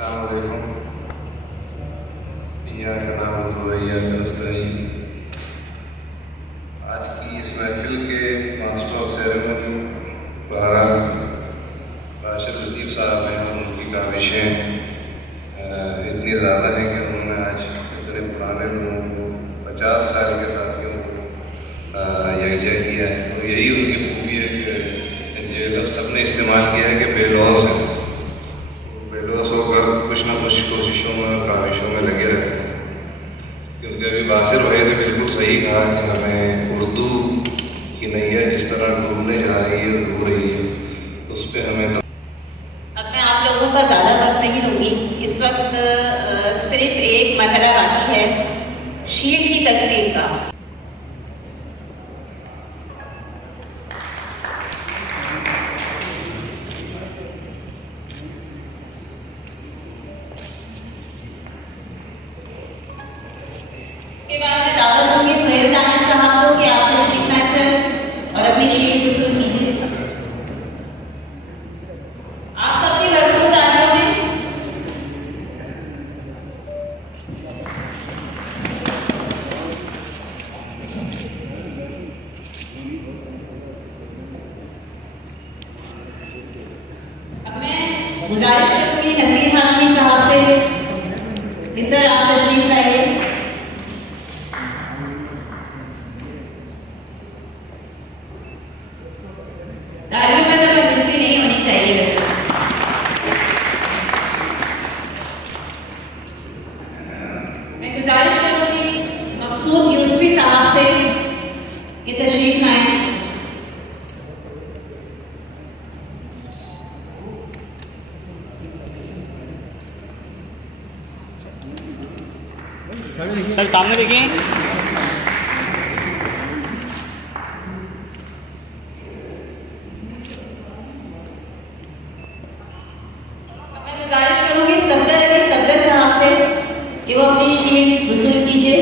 आज की इस महफिल के मास्टर ऑफ सेरेमनी बहरहाल राशिद लतीफ़ साहब हैं और उनकी काविशें इतनी ज़्यादा हैं कि उन्होंने आज इतने पुराने लोगों को 50 साल के साथियों को यकजा किया है। और यही उनकी खूबी है कि ये लफ्ज़ सबने इस्तेमाल किया है कि बेलौस है, बेलौस होकर कुछ ना कुछ कोशिशों में और काविशों में लगे रहते हैं। क्योंकि अभी बासिर भाई ने बिल्कुल सही कहा कि हमें उर्दू की नैया जिस तरह डूबने जा रही है और डूब रही है, उस पर हमें तो अब मैं आप लोगों का ज़्यादा वक्त नहीं लूँगी। इस वक्त सिर्फ एक मरहला बाकी है शील्ड की तकसीम का। इसके बाद मैं दावत दूंगी सुहेल दानिश साहब को कि आप तशरीफ लाएं सर और अपनी शील्ड वसूल कीजिए। आप सबकी भरपूर तालियों में अब मैं गुजारिश करूंगी नसीर हाशमी साहब से कि सर आप तशरीफ लाइए। तालियों में तो कंजूसी नहीं होनी चाहिए। मैं गुजारिश करूंगी मकसूद यूसुफी साहब से कि तशरीफ लाएं। सर सामने देखिए। गुजारिश करूंगी सफदर साहब से कि वो अपनी शील्ड वसूल कीजिए।